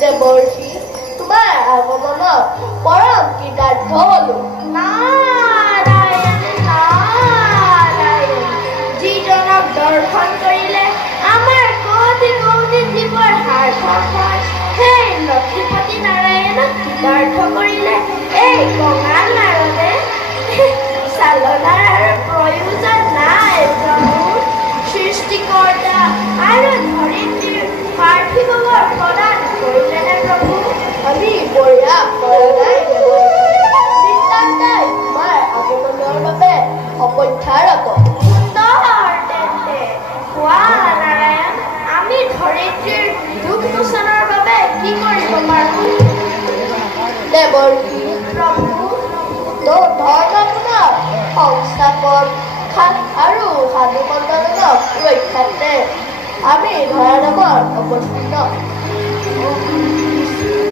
দেৱৰ্ষি, তোমাৰ আগমনত পৰম কৃতাৰ্থ হলো। নাৰায়ণ নাৰায়ণ, যিজনক দৰ্শন কৰিলে আমাৰ কোটি কোটি জীৱৰ সাৰ্থক হয়, সেই লক্ষীপতি নাৰায়ণক কৃতাৰ্থ কৰিলে এই কঙাল নাৰদে। চালনাৰ আৰু প্ৰয়োজন নাই প্ৰভু। সৃষ্টিকৰ্তা আৰু ধৰিত্ৰীৰ পাৰ্থিৱৰ প্ৰদান কৰিলেনে প্ৰভু? আমি প্ৰয়াস কৰা নাই দেৱৰ্ষি, নিতান্তই তোমাৰ আগমনৰ বাবে অপেক্ষাৰত। সুন্দৰ তেন্তে কোৱা নাৰায়ণ, আমি ধৰিত্ৰীৰ দুখ মোচনৰ বাবে কি কৰিব পাৰোঁ? দেৱৰ্ষি, প্ৰভু ধৰ্মগুণৰ সংস্থাপন আৰু সাধু মণ্ডলক ৰক্ষাৰ্থে আমি ধৰাধামত অৱতীৰ্ণ